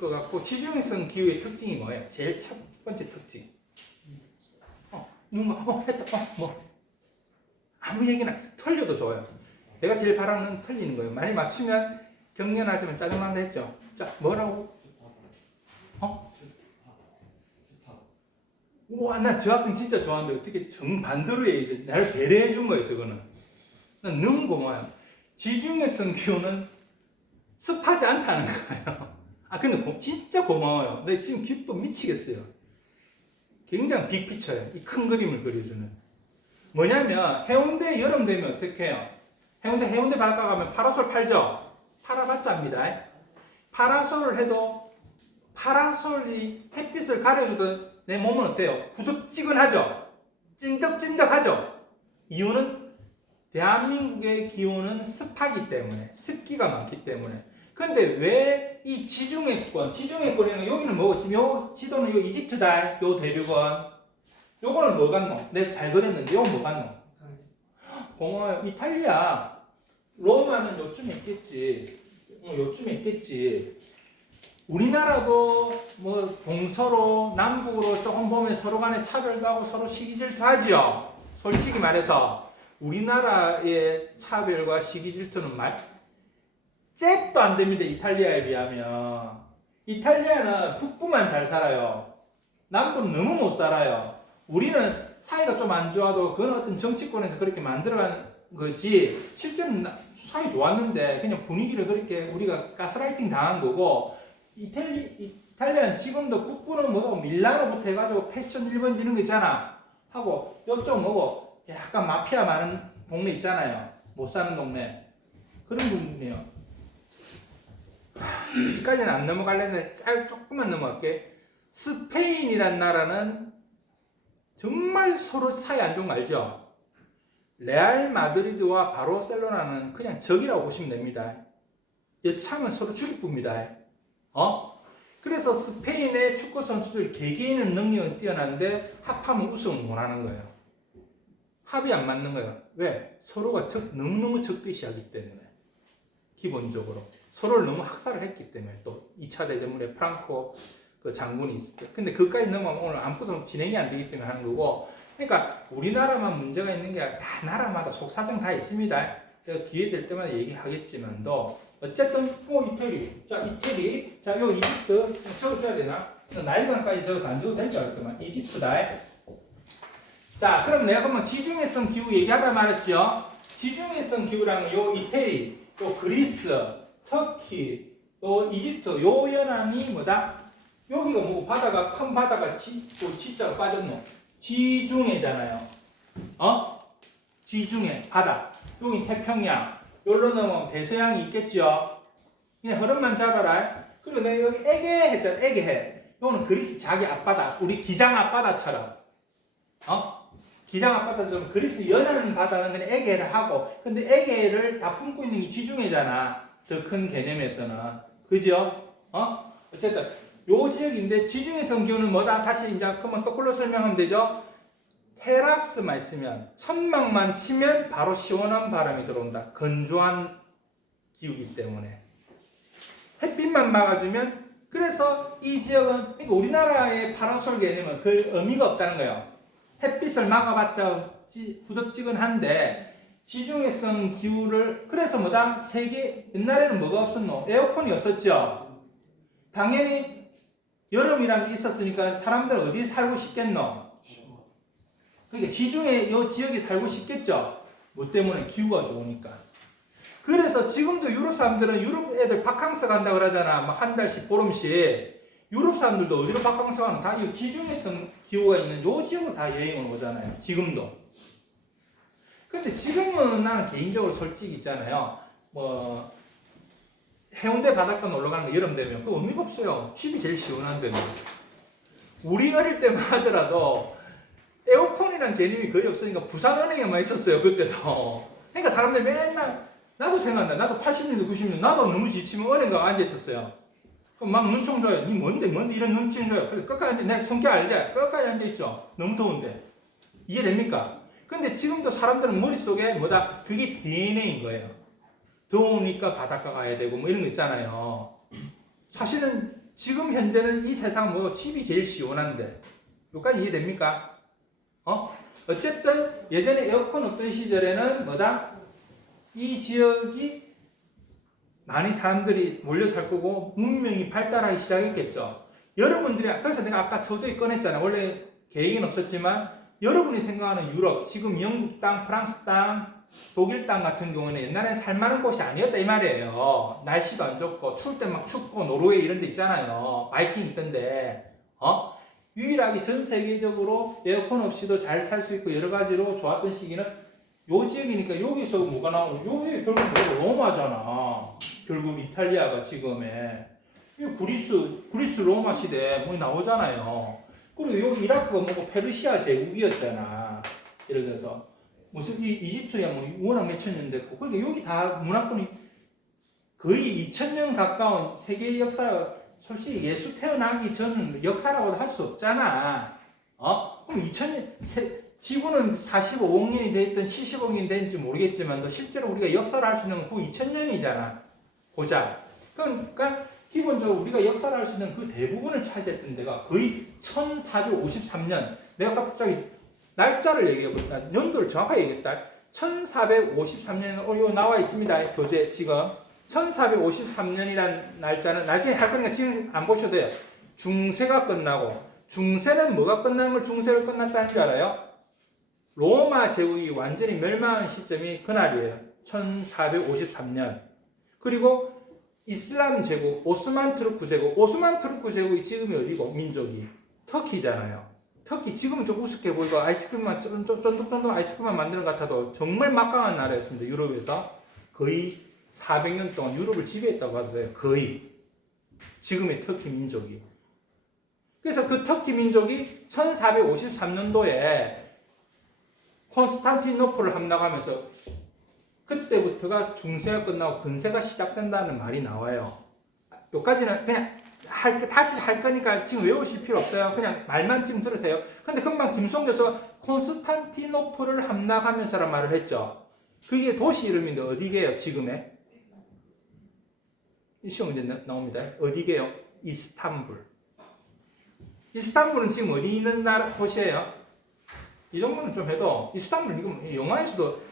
것 같고, 지중해성 기후의 특징이 뭐예요? 제일 첫 번째 특징. 누군가 했다. 아무 얘기나 틀려도 좋아요. 내가 제일 바라는 건 틀리는 거예요. 많이 맞추면 경련하지만 짜증난다 했죠. 자, 뭐라고? 우와, 나 저 학생 진짜 좋아하는데 어떻게 정반대로 얘기해. 나를 배려해 준 거예요, 저거는. 난 너무 고마워요. 지중해성 기후는 습하지 않다는 거예요. 근데 진짜 고마워요. 내 지금 기뻐 미치겠어요. 굉장히 빅피처예요. 이 큰 그림을 그려주는. 뭐냐면, 해운대 여름 되면 어떻게 해요? 해운대 바닷가 가면 파라솔 팔죠? 팔아봤자입니다. 파라솔을 해도, 파라솔이 햇빛을 가려주던 내 몸은 어때요? 후덥지근하죠? 찐득찐득하죠? 이유는 대한민국의 기후는 습하기 때문에, 습기가 많기 때문에. 근데 왜 이 지중해권에는 여기는 뭐고, 지금 요 지도는 요 이집트다, 요 대륙은. 요거는 뭐 같노? 내가 잘 그렸는데, 요건 뭐 같노? 고마워요. 이탈리아. 로마는 요쯤에 있겠지. 요쯤에 있겠지. 우리나라도 뭐 동서로, 남북으로 조금 보면 서로 간에 차별도 하고 서로 시기 질투하지요. 솔직히 말해서. 우리나라의 차별과 시기 질투는 잽도 안 됩니다. 이탈리아에 비하면. 이탈리아는 북부만 잘 살아요. 남부는 너무 못 살아요. 우리는 사이가 좀 안 좋아도 그건 어떤 정치권에서 그렇게 만들어간 거지, 실제는 사이 좋았는데 그냥 분위기를 그렇게 우리가 가스라이팅 당한 거고, 이탈리아는 지금도 북부는 뭐고 밀라노부터 해가지고 패션 1번 지는 거 있잖아 하고, 이쪽 뭐고 약간 마피아 많은 동네 있잖아요. 못 사는 동네. 그런 부분이에요. 여기까지는 안 넘어갈랬는데 조금만 넘어갈게. 스페인이란 나라는 정말 서로 사이 안 좋은 거 알죠? 레알 마드리드와 바르셀로나는 그냥 적이라고 보시면 됩니다. 여차하면 서로 죽일 뿐입니다. 그래서 스페인의 축구 선수들 개개인의 능력은 뛰어난데 합하면 우승을 못하는 거예요. 합이 안 맞는 거예요. 왜? 서로가 너무너무 적대시 하기 때문에. 기본적으로 서로를 너무 학살을 했기 때문에. 또 2차 대전물에 프랑코 그 장군이 있었죠. 근데 그까지 넘어가면 오늘 아무것도 진행이 안 되기 때문에 하는 거고, 그러니까 우리나라만 문제가 있는 게 아니라 다 나라마다 속사정 다 있습니다. 제가 기회 될 때마다 얘기하겠지만도 어쨌든 이태리, 요 이집트 적어줘야 되나? 나일강까지 적어서 안 적어도 될줄 알았더만. 이집트다. 자, 그럼 내가 그러면 지중해성 기후 얘기하다 말했죠. 지중해성 기후라는 요 이태리, 또 그리스, 터키, 또 이집트, 요 연안이 뭐다? 여기가 뭐 바다가, 큰 바다가 지자가 빠졌노? 지중해잖아요. 지중해, 바다. 여기 태평양. 여기로 넘어오면 대서양이 있겠죠? 그냥 흐름만 잡아라. 그리고 내가 여기 에게 했잖아, 에게해. 요거는 그리스 자기 앞바다. 우리 기장 앞바다처럼. 기장 앞바다처럼 그리스 연안 바다는 그냥 에게를 하고, 근데 에게를 다 품고 있는 게 지중해잖아. 더 큰 개념에서는. 그죠? 어쨌든, 요 지역인데, 지중해성 기후는 뭐다? 다시 이제 그만 거꾸로 설명하면 되죠? 테라스만 있으면, 천막만 치면 바로 시원한 바람이 들어온다. 건조한 기후이기 때문에. 햇빛만 막아주면, 그래서 이 지역은, 그러니까 우리나라의 파라솔 개념은 그 의미가 없다는 거예요. 햇빛을 막아봤자 후덥지근한데, 지중해성 기후를, 그래서 뭐다? 옛날에는 뭐가 없었노? 에어컨이 없었죠? 당연히 여름이란 게 있었으니까 사람들은 어디에 살고 싶겠노? 그러니까 지중해 이 지역이 살고 싶겠죠? 뭐 때문에? 기후가 좋으니까. 그래서 지금도 유럽 사람들은, 유럽 애들 바캉스 간다 그러잖아. 막 한 달씩, 보름씩. 유럽 사람들도 어디로 바캉스 가면 다 이 지중해성 기후가 있는 요 지역으로 다 여행을 오잖아요. 지금도. 근데 지금은 나는 개인적으로 솔직히 있잖아요. 뭐 해운대 바닷가 놀러 가는 거 여름 되면 그 의미가 없어요. 집이 제일 시원한데. 우리 어릴 때만 하더라도 에어컨이라는 개념이 거의 없으니까 부산은행에만 있었어요. 그때도. 그러니까 사람들이 맨날, 나도 생각나. 나도 80년대 90년대 나도 너무 지치면 은행 가서 앉아 있었어요. 그럼 막 눈총 줘요. 니 뭔데 이런 눈총 줘요. 그래서 끝까지 앉아. 내 성격 알지? 끝까지 앉아 있죠. 너무 더운데. 이해됩니까? 근데 지금도 사람들은 머릿속에 뭐다? 그게 DNA인 거예요. 더우니까 바닷가 가야 되고 뭐 이런 거 있잖아요. 사실은 지금 현재는 이 세상 뭐 집이 제일 시원한데. 여기까지 이해됩니까? 어쨌든 예전에 에어컨 없던 시절에는 뭐다? 이 지역이 많이 사람들이 몰려 살 거고 문명이 발달하기 시작했겠죠. 여러분들이 그래서 내가 아까 서두에 꺼냈잖아요. 원래 계획은 없었지만 여러분이 생각하는 유럽, 지금 영국 땅, 프랑스 땅, 독일 땅 같은 경우는 옛날에 살만한 곳이 아니었다 이 말이에요. 날씨도 안 좋고 추울 때 막 춥고 노르웨이 이런 데 있잖아요. 바이킹 있던데 유일하게 전 세계적으로 에어컨 없이도 잘 살 수 있고 여러 가지로 좋았던 시기는 요 지역이니까 여기서 뭐가 나오는 여기 결국 로마잖아. 결국 이탈리아가 지금의 그리스 로마 시대 뭐 나오잖아요. 그리고 여기 이라크가 뭐고 페르시아 제국이었잖아. 예를 들어서 무슨 이집트야 뭐 워낙 몇천 년 됐고 그러니까 여기 다 문화권이 거의 2000년 가까운 세계의 역사 솔직히 예수 태어나기 전 역사라고도 할 수 없잖아. 그럼 2000년 지구는 45억 년이 됐든 70억 년이 됐는지 모르겠지만 실제로 우리가 역사를 할 수 있는 건 그 2000년이잖아. 고작. 그러니까 기본적으로 우리가 역사를 할 수 있는 그 대부분을 차지했던 데가 거의 1453년. 내가 갑자기 날짜를 얘기해볼까? 연도를 정확하게 얘기했다. 1453년에 이거 나와 있습니다. 교재 지금. 1453년이라는 날짜는 나중에 할 거니까 지금 안 보셔도 돼요. 중세가 끝나고 중세는 뭐가 끝나는 걸 중세를 끝났다는 줄 알아요? 로마 제국이 완전히 멸망한 시점이 그날이에요. 1453년. 그리고 이슬람 제국, 오스만 투르크 제국. 오스만 투르크 제국이 지금이 어디고? 민족이 터키잖아요. 터키 지금은 좀 우습게 보이고 아이스크림만 쫀득쫀득 아이스크림만 만드는 것 같아도 정말 막강한 나라였습니다. 유럽에서 거의 400년 동안 유럽을 지배했다고 하도 돼요. 거의 지금의 터키 민족이. 그래서 그 터키 민족이 1453년도에 콘스탄티노플을 함락하면서 그때부터가 중세가 끝나고 근세가 시작된다는 말이 나와요. 여기까지는 그냥 다시 할 거니까 지금 외우실 필요 없어요. 그냥 말만 지금 들으세요. 근데 금방 김송 교수가 콘스탄티노플을 함락하면서란 말을 했죠. 그게 도시 이름인데 어디게요? 지금의? 이 시험 문제 나옵니다. 어디게요? 이스탄불. 이스탄불은 지금 어디 있는 나라 도시예요? 이 정도는 좀 해도 이스탄불 이거 영화에서도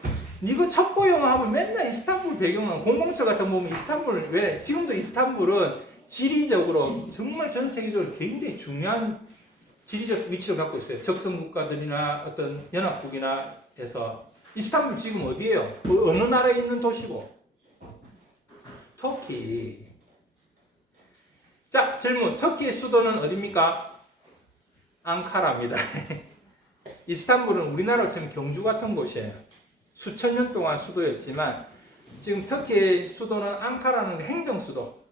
이거 첩보 영화 하면 맨날 이스탄불 배경은 007 같은 거 보면 이스탄불 왜 지금도 이스탄불은 지리적으로 정말 전 세계적으로 굉장히 중요한 지리적 위치를 갖고 있어요. 적성 국가들이나 어떤 연합국이나 해서 이스탄불 지금 어디예요? 그 어느 나라에 있는 도시고? 터키. 자, 질문. 터키의 수도는 어디입니까? 앙카라입니다. 이스탄불은 우리나라 지금 경주 같은 곳이에요. 수천 년 동안 수도였지만 지금 터키의 수도는 앙카라는 행정수도.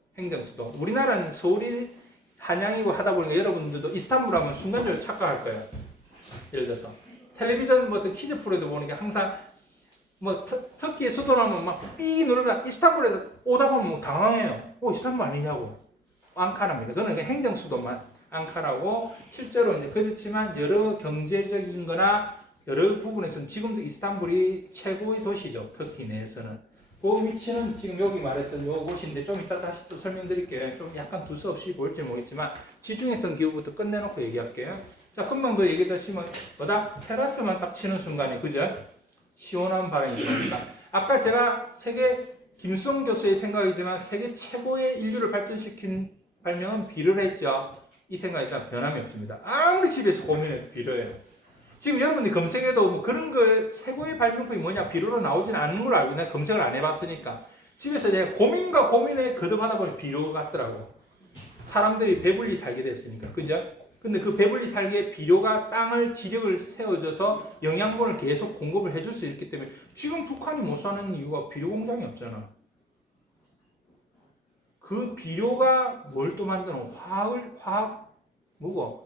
우리나라는 서울이 한양이고 하다 보니까 여러분들도 이스탄불 하면 순간적으로 착각할 거예요. 예를 들어서 텔레비전 뭐 어떤 퀴즈 프로에도 보니까 항상 뭐 터키의 수도라면 막 삐 누르면 이스탄불에서 오다 보면 뭐 당황해요. 이스탄불 아니냐고. 앙카라입니다. 그거는 행정수도만 앙카라고 실제로 이제 그렇지만 여러 경제적인 거나 여러 부분에서는 지금도 이스탄불이 최고의 도시죠. 터키 내에서는. 그 위치는 지금 여기 말했던 요 곳인데 좀 이따 다시 또 설명드릴게요. 좀 약간 두서없이 보일지 모르겠지만 지중해성 기후부터 끝내놓고 얘기할게요. 자, 금방 더 얘기했지만 뭐다? 테라스만 딱 치는 순간에 그죠? 시원한 바람이 들어옵니다. 아까 제가 김수홍 교수의 생각이지만 세계 최고의 인류를 발전시킨 발명은 비료를 했죠. 이 생각에 일단 변함이 없습니다. 아무리 집에서 고민해도 비료예요. 지금 여러분들이 검색해도 뭐 그런 거 최고의 발명품이 뭐냐 비료로 나오지는 않는 걸 알고 내가 검색을 안 해봤으니까 집에서 내가 고민과 고민에 거듭하다 보니 비료 같더라고. 사람들이 배불리 살게 됐으니까 그죠? 근데 그 배불리 살기에 비료가 땅을 지력을 세워줘서 영양분을 계속 공급을 해줄 수 있기 때문에 지금 북한이 못 사는 이유가 비료 공장이 없잖아. 그 비료가 뭘 또 만드는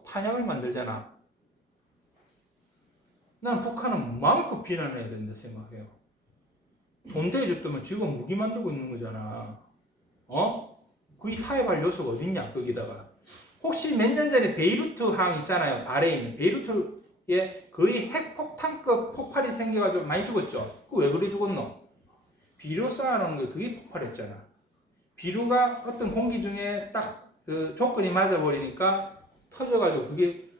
탄약을 만들잖아. 난 북한은 마음껏 비난해야 된다 생각해요. 돈 대줬다면 지금 무기 만들고 있는 거잖아. 그게 타협할 요소가 어딨냐 거기다가. 혹시 몇 년 전에 베이루트 항 있잖아요. 바레인. 베이루트에 거의 핵폭탄급 폭발이 생겨가지고 많이 죽었죠. 그 왜 그래 죽었노? 비료 쌓아놓은 거 그게 폭발했잖아. 비료가 어떤 공기 중에 딱 그 조건이 맞아버리니까 터져가지고 그게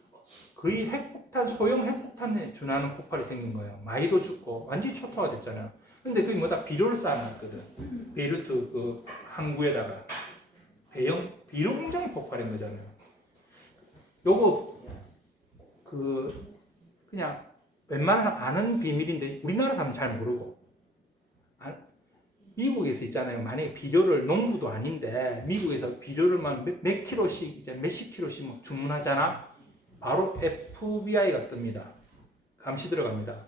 거의 핵폭탄, 소형 핵폭탄에 준하는 폭발이 생긴 거예요. 마이도 죽고 완전히 초토화 됐잖아요. 근데 그게 뭐다 비료를 쌓아놨거든. 베이루트 그 항구에다가 비료 공장이 폭발한 거잖아요. 요거 그냥 웬만한 사람 아는 비밀인데 우리나라 사람은 잘 모르고. 미국에서 있잖아요. 만약에 비료를 농부도 아닌데 미국에서 비료를 몇 킬로씩 이제 몇십 킬로씩 막 주문하잖아. 바로 FBI가 뜹니다. 감시 들어갑니다.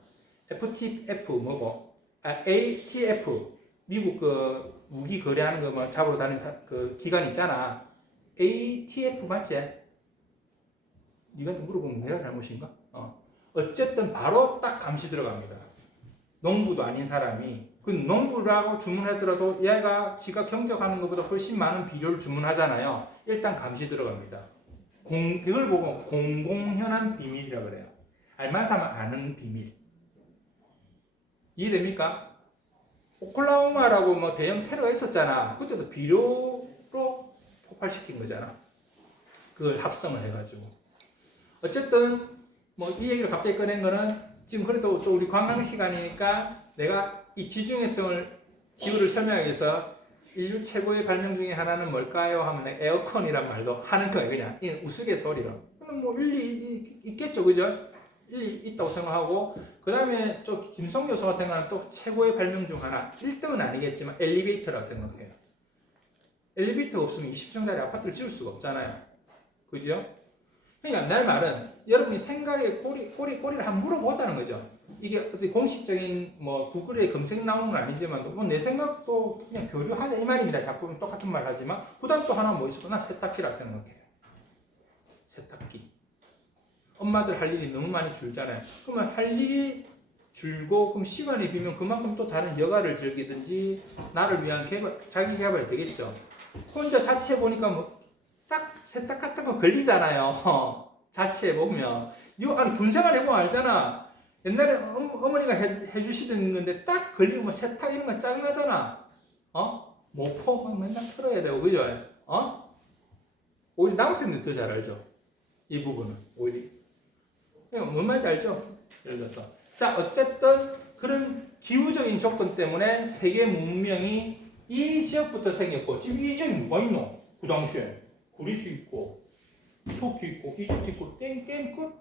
FTF 뭐고? ATF 미국 그 무기 거래하는 거 뭐 잡으러 다니는 그 기관 있잖아. ATF 맞지? 네가 물어보면 내가 잘못인가? 어쨌든 바로 딱 감시 들어갑니다. 농부도 아닌 사람이 그 농부라고 주문하더라도 얘가 지가 경작하는 것보다 훨씬 많은 비료를 주문하잖아요. 일단 감시 들어갑니다. 그걸 보고 공공연한 비밀이라고 그래요. 알만 사면 아는 비밀. 이해됩니까? 오클라호마라고 뭐 대형 테러가 있었잖아. 그때도 비료로 폭발시킨 거잖아. 그걸 합성을 해가지고. 어쨌든 뭐 이 얘기를 갑자기 꺼낸 거는 지금 그래도 또 우리 관광 시간이니까 내가 이 지중해성을 기후를 설명하기 위해서 인류 최고의 발명 중에 하나는 뭘까요? 하면 에어컨이란 말도 하는 거예요. 그냥 우스갯소리로. 그럼 뭐 일리 있겠죠, 그죠? 일리 있다고 생각하고 그 다음에 또 김성 교수가 생각하는 또 최고의 발명 중 하나 1등은 아니겠지만 엘리베이터라고 생각해요. 엘리베이터가 없으면 20층짜리 아파트를 지을 수가 없잖아요. 그죠? 그러니까 내 말은 여러분이 생각에 꼬리를 한번 물어보자는 거죠. 이게 어떻게 공식적인 뭐 구글에 검색 나오는 건 아니지만 뭐 내 생각도 그냥 교류하자 이 말입니다. 자꾸 똑같은 말 하지만 그다음 또 하나 뭐 있어? 나 세탁기라 생각해요. 세탁기. 엄마들 할 일이 너무 많이 줄잖아요. 그러면 할 일이 줄고 그럼 시간이 비면 그만큼 또 다른 여가를 즐기든지 나를 위한 자기 개발이 되겠죠. 혼자 자취해 보니까 뭐 딱 세탁 같은 거 걸리잖아요. 자취해 보면 아니 군생활 해보면 알잖아. 옛날에 어머니가 해주시던 건데 딱 걸리고 뭐 세탁 이런 거 짜증나잖아. 모포 맨날 틀어야 되고 그죠? 오히려 남학생들 더 잘 알죠. 이 부분은 오히려. 뭔 말인지 알죠? 예를 들어서. 자, 어쨌든 그런 기후적인 조건 때문에 세계 문명이 이 지역부터 생겼고 지금 이 지역이 뭐가 있노? 그 당시에 그리스 있고 터키 있고 이집트 있고 땡 끝.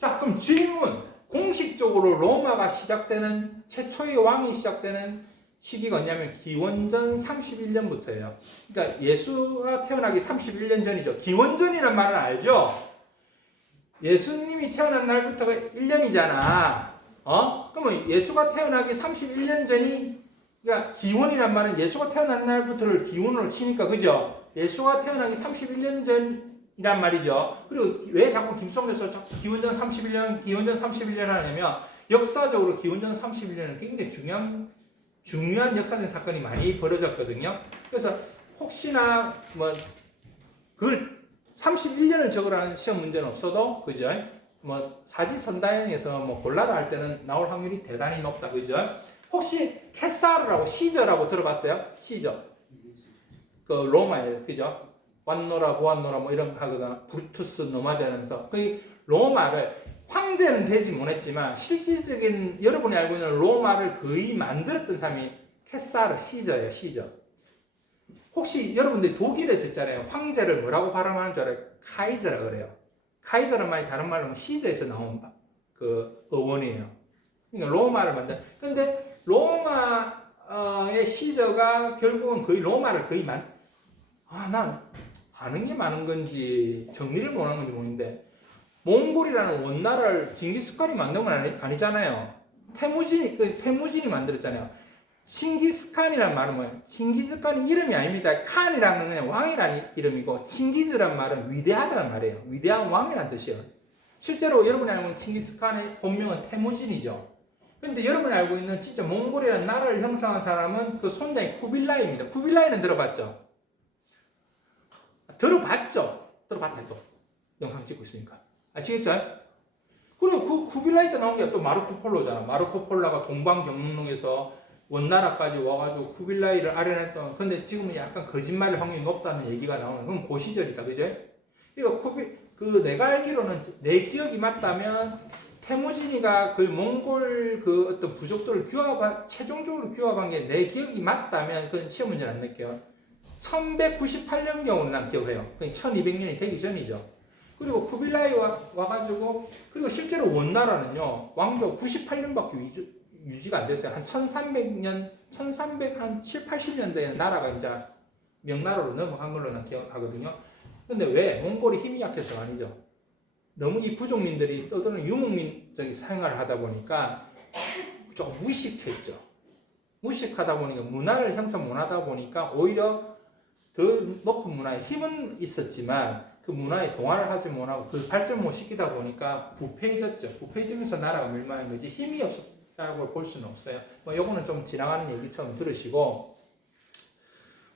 자, 그럼 질문. 공식적으로 로마가 시작되는 최초의 왕이 시작되는 시기가 언냐면 기원전 31년부터예요. 그러니까 예수가 태어나기 31년 전이죠. 기원전이란 말은 알죠? 예수님이 태어난 날부터가 1년이잖아. 그러면 예수가 태어나기 31년 전이 그러니까 기원이란 말은 예수가 태어난 날부터를 기원으로 치니까 그죠? 예수가 태어나기 31년 전이란 말이죠. 그리고 왜 자꾸 김성대에서 자꾸 기원전 31년 하냐면 역사적으로 기원전 31년은 굉장히 중요한 역사적인 사건이 많이 벌어졌거든요. 그래서 혹시나 뭐 그걸 31년을 적으라는 시험 문제는 없어도 그죠? 뭐 사지선다형에서 뭐 골라라 할 때는 나올 확률이 대단히 높다 그죠? 혹시 케사르라고 시저라고 들어봤어요? 시저. 그 로마에 그죠? 완노라 보안노라 뭐 이런 하거나 브루투스 노마지 하면서 그 로마를 황제는 되지 못했지만 실질적인 여러분이 알고 있는 로마를 거의 만들었던 사람이 케사르 시저예요. 시저. 혹시 여러분들이 독일에서 있잖아요. 황제를 뭐라고 발음하는 줄 알아요? 카이저라 그래요. 카이저란 말이 다른 말로 시저에서 나온 그 어원이에요. 그러니까 로마를 만든. 근데 로마의 시저가 결국은 거의 로마를 거의 난 아는 게 많은 건지 정리를 못하는 건지 모르는데 몽골이라는 원나라를 징기스칸이 만든 건 아니잖아요. 태무진이 만들었잖아요. 칭기스칸이란 말은 뭐예요? 칭기스칸이 이름이 아닙니다. 칸이라는 건 그냥 왕이라는 이름이고 칭기즈란 말은 위대하다는 말이에요. 위대한 왕이라는 뜻이에요. 실제로 여러분이 알고 있는 칭기스칸의 본명은 태무진이죠. 그런데 여러분이 알고 있는 진짜 몽골이라는 나라를 형성한 사람은 그 손자인 쿠빌라이입니다. 쿠빌라이는 들어봤죠? 들어봤다 또. 영상 찍고 있으니까. 아시겠죠? 그리고 그 쿠빌라이 때 나온 게 또 마르코 폴로잖아. 마르코 폴로가 동방경릉에서 원나라까지 와가지고 쿠빌라이를 아련했던. 근데 지금은 약간 거짓말일 확률이 높다는 얘기가 나오는. 그럼 그 시절이다, 그죠? 이거 내가 알기로는 내 기억이 맞다면 태무진이가 그 몽골 그 어떤 부족들을 최종적으로 규합한 게 내 기억이 맞다면 그건 시험 문제는 안 낼게요. 1198년 경우는 난 기억해요. 그러니까 1200년이 되기 전이죠. 그리고 쿠빌라이 와가지고, 그리고 실제로 원나라는요, 왕조 98년밖에 유지가 안 됐어요. 한 1300년, 80년대에 나라가 이제 명나라로 넘어간 걸로 난 기억하거든요. 근데 왜? 몽골이 힘이 약해서가 아니죠. 너무 이 부족민들이 떠드는 유목민적인 생활을 하다 보니까 좀 무식했죠. 무식하다 보니까 문화를 형성 못하다 보니까 오히려 더 높은 문화에 힘은 있었지만 그 문화에 동화를 하지 못하고 그 발전 못 시키다 보니까 부패해졌죠. 부패해지면서 나라가 멸망한 거지 힘이 없었다고 볼 수는 없어요. 뭐 요거는 좀 지나가는 얘기처럼 들으시고,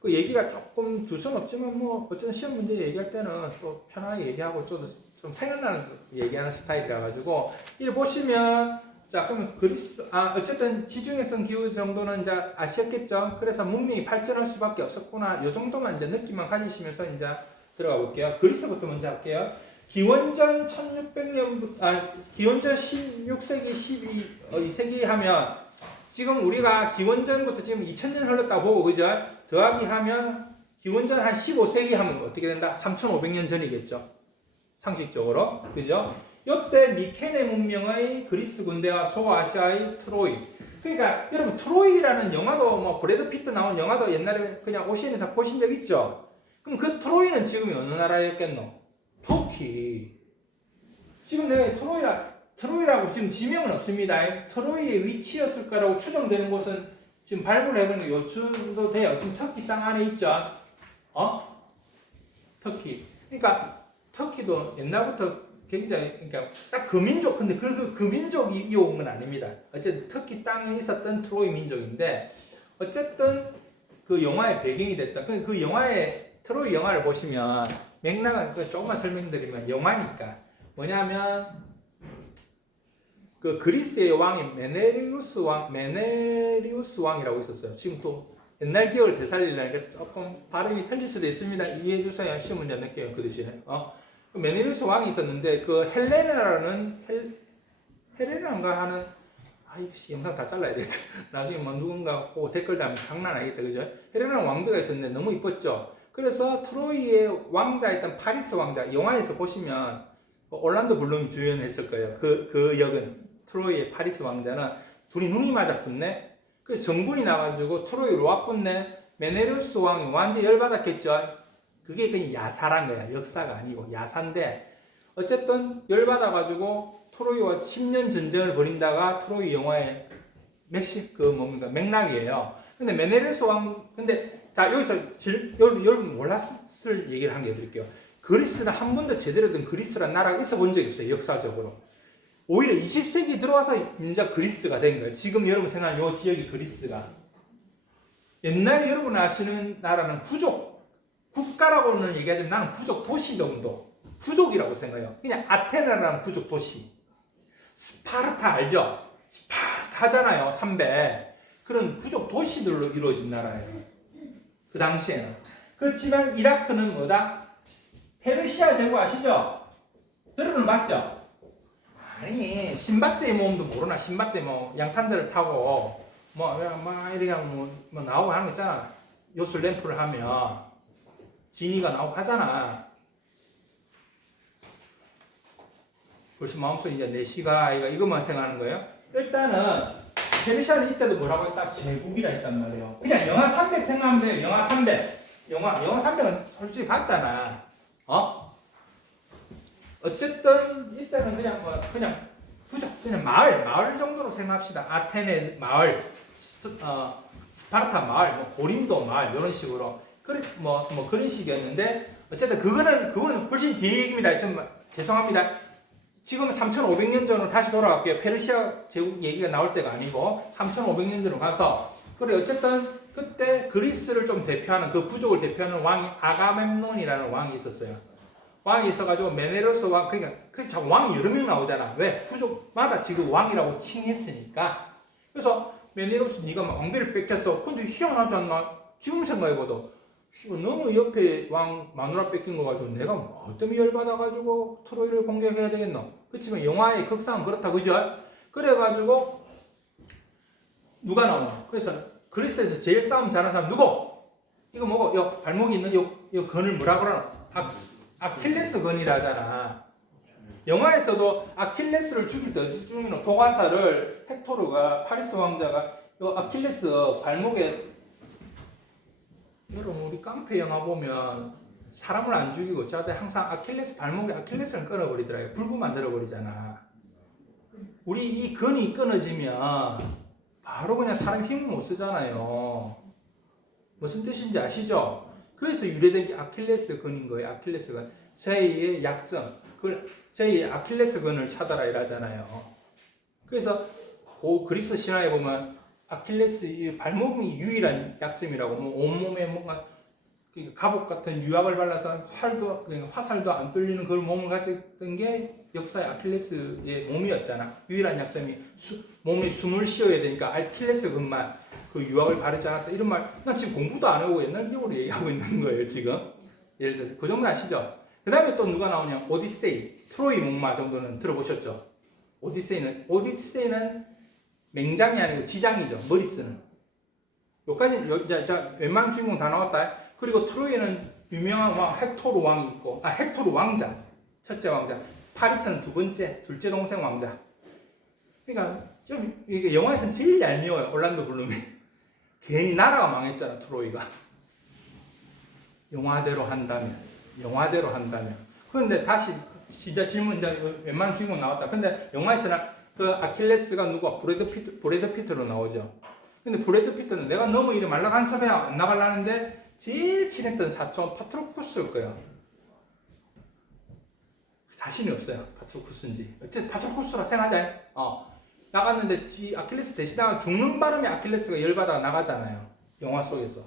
그 얘기가 조금 두서는 없지만 뭐 어쨌든 시험 문제 얘기할 때는 또 편하게 얘기하고 좀 생각나는 얘기하는 스타일이라 가지고 이 보시면, 자 그러면 어쨌든 지중해성 기후 정도는 이제 아시겠죠? 그래서 문명이 발전할 수밖에 없었구나. 요 정도만 이제 느낌만 가지시면서 이제 들어가 볼게요. 그리스부터 먼저 할게요. 기원전 1600년, 기원전 16세기, 2세기 하면 지금 우리가 기원전부터 지금 2000년 흘렀다고 보고, 그죠? 더하기 하면 기원전 한 15세기 하면 어떻게 된다? 3500년 전이겠죠. 상식적으로. 그죠? 요때 미케네 문명의 그리스 군대와 소아시아의 트로이. 그러니까 여러분 트로이라는 영화도 뭐 브래드 피트 나온 영화도 옛날에 그냥 오시안에서 보신 적 있죠? 그럼 그 트로이는 지금이 어느 나라였겠노? 터키. 지금 내가 트로이라고 지금 지명은 없습니다. 트로이의 위치였을 거라고 추정되는 곳은 지금 발굴해보는 게 요즘도 돼요. 지금 터키 땅 안에 있죠? 터키. 그러니까 터키도 옛날부터 굉장히, 그러니까 딱 그 민족, 근데 그 민족이 이어온 건 아닙니다. 어쨌든 터키 땅에 있었던 트로이 민족인데, 어쨌든 그 영화의 배경이 됐던, 그 영화의 트로이 영화를 보시면 맥락은 조금만 설명드리면, 영화니까 뭐냐면 그 그리스의 왕이 메네리우스 왕이라고 있었어요. 지금 또 옛날 기억을 되살리려니까 조금 발음이 틀릴 수도 있습니다. 이해해 주세요. 시험 문제 낼게요. 그 대신에 메네리우스 왕이 있었는데, 그 헬레나인가 하는, 이씨 영상 다 잘라야 되겠다. 나중에 뭐 누군가 보고 댓글 달면 장난 아니겠다, 그죠? 헬레나 왕비가 있었는데 너무 이뻤죠. 그래서 트로이의 왕자였던 파리스 왕자, 영화에서 보시면 올란도 블룸이 주연했을 거예요. 그 역은 트로이의 파리스 왕자는 둘이 눈이 맞아 붙네. 그래서 정군이 나가지고 트로이로 와 붙네. 메네리우스 왕이 완전 열받았겠죠. 그게 그냥 야사란 거야. 역사가 아니고 야사인데, 어쨌든 열받아가지고 트로이와 10년 전쟁을 벌인다가 트로이 영화의 맥락이에요. 근데 메네리우스 왕, 근데 자 여기서 여러분 몰랐을 얘기를 한 개 드릴게요. 그리스는 한 번도 제대로 된 그리스라는 나라가 있어 본 적이 없어요. 역사적으로. 오히려 20세기 들어와서 이제 그리스가 된 거예요. 지금 여러분 생각하는 요 지역이 그리스가. 옛날에 여러분 아시는 나라는 부족, 국가라고는 얘기하지만 나는 부족 도시 정도. 부족이라고 생각해요. 그냥 아테네라는 부족 도시. 스파르타 알죠? 스파르타 하잖아요. 300. 그런 부족 도시들로 이루어진 나라예요. 그 당시에는. 그렇지만 이라크는 뭐다? 페르시아 제국 아시죠? 들어는 봤죠? 아니, 신밧드의 몸도 모르나? 신밧드 뭐 양탄자를 타고 이렇게 뭐 나오고 하는 거 있잖아. 요술 램프를 하면 지니가 나오고 하잖아. 벌써 마음속에 이제 내시가 이것만 생각하는 거예요. 일단은 페르시아는 이때도 뭐라고 했다? 제국이라 했단 말이에요. 그냥 영하 300 생각하면 돼요. 영하 300. 영하 300은 솔직히 봤잖아. 어쨌든 이때는 그냥 부족, 그냥 마을 정도로 생각합시다. 아테네 마을, 스파르타 마을, 고린도 마을 이런 식으로 그런 식이었는데, 어쨌든 그거는 훨씬 뒤의 얘기입니다. 좀 죄송합니다. 지금 3,500년 전으로 다시 돌아갈게요. 페르시아 제국 얘기가 나올 때가 아니고 3,500년 전으로 가서, 그래 어쨌든 그때 그리스를 좀 대표하는, 그 부족을 대표하는 왕이 아가멤논이라는 왕이 있었어요. 왕이 있어가지고 메네로스 왕, 그러니까 왕이 여러 명 나오잖아. 왜? 부족마다 지금 왕이라고 칭했으니까. 그래서 메네로스 네가 막 왕비를 뺏겼어. 근데 희한하지 않나? 지금 생각해봐도 너무 옆에 왕 마누라 뺏긴 거 가지고 내가 뭐 때문에 열받아가지고 트로이를 공격해야 되겠노? 그치만 영화의 극상은 그렇다 그죠? 그래가지고 누가 나오노? 그래서 그리스에서 제일 싸움 잘하는 사람 누구? 이거 뭐고? 요 발목이 있는 요 건을 뭐라 그러노? 아킬레스 건이라잖아. 영화에서도 아킬레스를 죽일 때 어떻게 죽이노? 도가사를 헥토르가 파리스 왕자가 요 아킬레스 발목에 여러분 우리 깡패 영화 보면 사람을 안 죽이고 저한테 항상 아킬레스 발목에 아킬레스를 끊어버리더라고요. 불구 만들어버리잖아. 우리 이 건이 끊어지면 바로 그냥 사람 힘을 못 쓰잖아요. 무슨 뜻인지 아시죠? 그래서 유래된 게 아킬레스 건인 거예요. 아킬레스 건. 제2의 약점. 그걸 제2의 아킬레스 건을 찾아라 이러잖아요. 그래서 그리스 신화에 보면 아킬레스 이 발목이 유일한 약점이라고. 뭐 온몸에 뭔가 갑옷 같은 유압을 발라서 화살도 안 뚫리는 그걸 몸을 가졌던 게 역사의 아킬레스의 몸이었잖아. 유일한 약점이 몸에 숨을 쉬어야 되니까 아킬레스 건만 그 유압을 바르지 않았다. 이런 말, 난 지금 공부도 안 하고 옛날 기억으로 얘기하고 있는 거예요, 지금. 예를 들어서. 그 정도 아시죠? 그 다음에 또 누가 나오냐? 오디세이, 트로이 목마 정도는 들어보셨죠? 오디세이는 맹장이 아니고 지장이죠. 머리 쓰는. 여기까지, 웬만한 주인공 다 나왔다. 그리고 트로이는 유명한 왕, 헥토르 왕이 있고, 헥토르 왕자. 첫째 왕자. 파리스는 둘째 동생 왕자. 그러니까, 좀, 이게 영화에서는 제일 얄미워요. 올란도 블룸이. 괜히 나라가 망했잖아, 트로이가. 영화대로 한다면. 그런데 다시, 진짜 질문, 이제 웬만한 주인공 나왔다. 근데 영화에서는 그 아킬레스가 누가 브래드 피트로 나오죠. 근데 브래드 피트는 내가 너무 이래 말라간섭해 안 나가려는데 제일 친했던 사촌 파트로쿠스일 거예요. 자신이 없어요. 파트로쿠스인지. 어쨌든 파트로쿠스라 생각하자. 나갔는데 아킬레스 대신하고 죽는 바람에 아킬레스가 열받아 나가잖아요. 영화 속에서.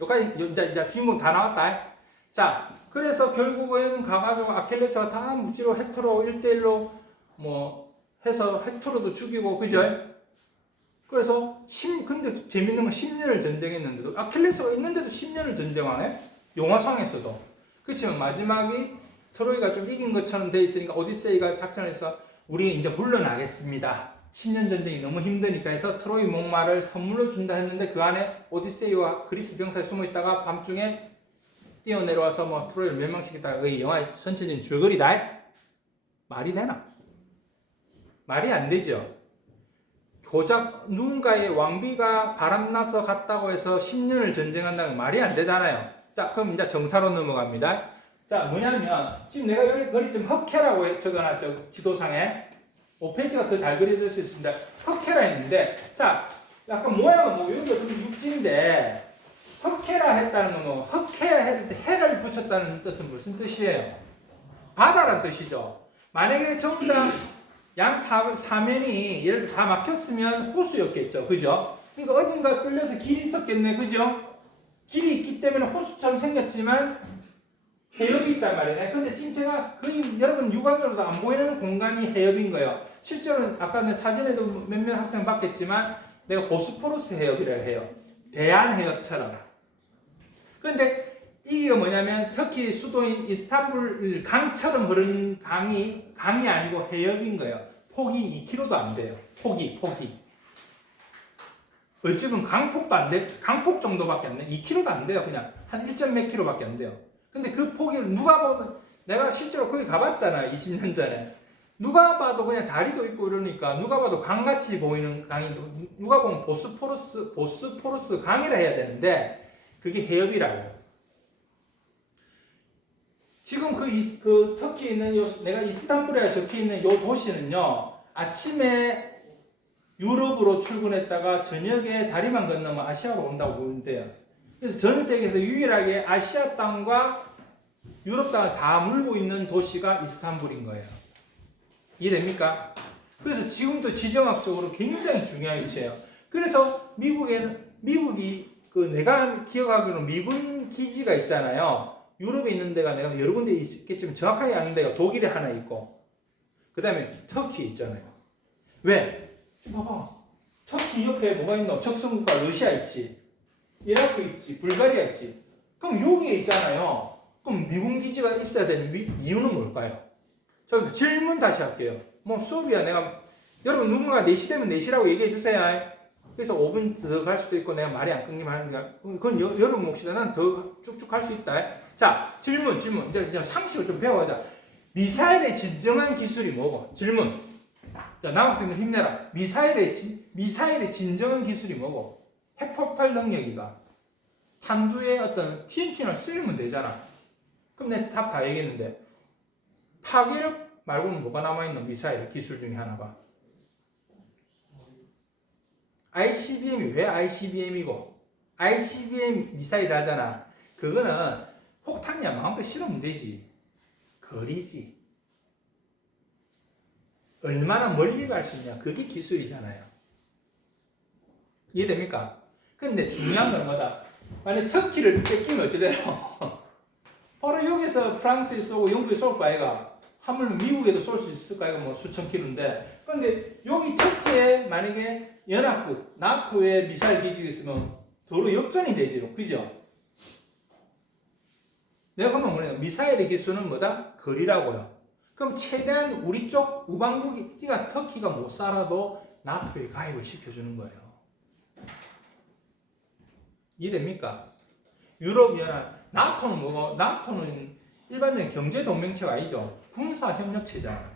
여기까지 이제 주인공 다 나왔다. 자, 그래서 결국에는 가가지고 아킬레스가 다 묵지로 헥토르 1대1로 뭐 해서 헥토르도 죽이고, 그죠? 그래서 근데 재밌는 건 10년을 전쟁했는데도 아킬레스가 있는데도 10년을 전쟁하네? 영화상에서도. 그렇지만 마지막에 트로이가 좀 이긴 것처럼 돼 있으니까 오디세이가 작전해서 우리 이제 물러나겠습니다. 10년 전쟁이 너무 힘드니까 해서 트로이 목마를 선물로 준다 했는데 그 안에 오디세이와 그리스 병사에 숨어 있다가 밤중에 뛰어내려와서 뭐 트로이를 멸망시켰다가 이 영화의 전체적인 줄거리다. 말이 되나? 말이 안 되죠. 고작 누군가의 왕비가 바람나서 갔다고 해서 10년을 전쟁한다는 말이 안 되잖아요. 자, 그럼 이제 정사로 넘어갑니다. 자, 뭐냐면 지금 내가 여기 좀 흑해라고 적어놨죠. 지도상에 5페이지가 더 잘 그려질 수 있습니다. 흑해라 했는데, 자, 약간 모양은 뭐 여기가 좀 육지인데 흑해라 했다는 건 뭐 흑해라 했을 때 해를 붙였다는 뜻은 무슨 뜻이에요? 바다란 뜻이죠. 만약에 전부 다 양 사면이 예를 들어 다 막혔으면 호수였겠죠. 그죠? 그러니까 어딘가 뚫려서 길이 있었겠네. 그죠? 길이 있기 때문에 호수처럼 생겼지만 해협이 있단 말이네. 근데 지금 제가 거의 여러분 육안으로도 안 보이는 공간이 해협인 거예요. 실제로는 아까 사진에도 몇몇 학생 봤겠지만 내가 보스포러스 해협이라 해요. 대한 해협처럼. 근데 이게 뭐냐면 터키 수도인 이스탄불 강처럼 흐르는 강이 아니고 해협인 거예요. 폭이 2km도 안 돼요. 폭이. 어찌보면 강폭도 안 돼. 강폭 정도밖에 안 돼. 2km도 안 돼요. 그냥 한 1점 몇 킬로밖에 안 돼요. 근데 그 폭이 누가 보면 내가 실제로 거기 가봤잖아요. 20년 전에. 누가 봐도 그냥 다리도 있고 이러니까 누가 봐도 강같이 보이는 강인데 누가 보면 보스포러스 강이라 해야 되는데 그게 해협이라고요. 지금 그 터키에 있는 내가 이스탄불에 적혀 있는 요 도시는요, 아침에 유럽으로 출근했다가 저녁에 다리만 건너면 아시아로 온다고 보면 돼요. 그래서 전 세계에서 유일하게 아시아 땅과 유럽 땅을 다 물고 있는 도시가 이스탄불인 거예요. 이해됩니까? 그래서 지금도 지정학적으로 굉장히 중요한 위치예요. 그래서 미국이 내가 기억하기로는 미군 기지가 있잖아요. 유럽에 있는 데가 내가 여러 군데 있겠지만 정확하게 아는 데가 독일에 하나 있고 그 다음에 터키에 있잖아요. 왜? 지금 봐봐. 터키 옆에 뭐가 있노? 적성국가 러시아 있지, 이라크 있지, 불가리아 있지. 그럼 여기에 있잖아요. 그럼 미군 기지가 있어야 되는 이유는 뭘까요? 저 질문 다시 할게요. 뭐 수업이야. 내가 여러분 누군가 4시 되면 4시라고 얘기해 주세요. 그래서 5분 더 갈 수도 있고 내가 말이 안 끊기면 하니까 그건 여러분 몫이다. 난 더 쭉쭉 할 수 있다. 자, 질문. 이제 상식을 좀 배워보자. 미사일의 진정한 기술이 뭐고? 질문. 자, 남학생들 힘내라. 미사일의 진정한 기술이 뭐고? 핵폭발 능력이가. 탄두의 어떤 TNT를 쓰면 되잖아. 그럼 내가 답 다 얘기했는데 파괴력 말고는 뭐가 남아있는 미사일 기술 중에 하나가? ICBM이 왜 ICBM이고? ICBM 미사일 하잖아. 그거는 폭탄이야 마음껏 실으면 되지. 거리지. 얼마나 멀리 갈 수 있냐. 그게 기술이잖아요. 이해됩니까? 근데 중요한 건 뭐다? 만약 터키를 뺏기면 어찌 돼요? 바로 여기서 프랑스에 쏘고 영국에 쏠 거아이가. 하물며 미국에도 쏠 수 있을 거아이가 뭐 수천 킬로인데. 근데 여기 터키에 만약에 연합국, 나토의 미사일 기지가 있으면 도로 역전이 되지로. 그죠? 내가 그러면 뭐냐? 미사일의 기술은 뭐다? 거리라고요. 그럼 최대한 우리 쪽 우방국이, 그러니까 터키가 못 살아도 나토에 가입을 시켜주는 거예요. 이해됩니까? 유럽연합, 나토는 뭐고? 나토는 일반적인 경제동맹체가 아니죠. 군사협력체잖아요.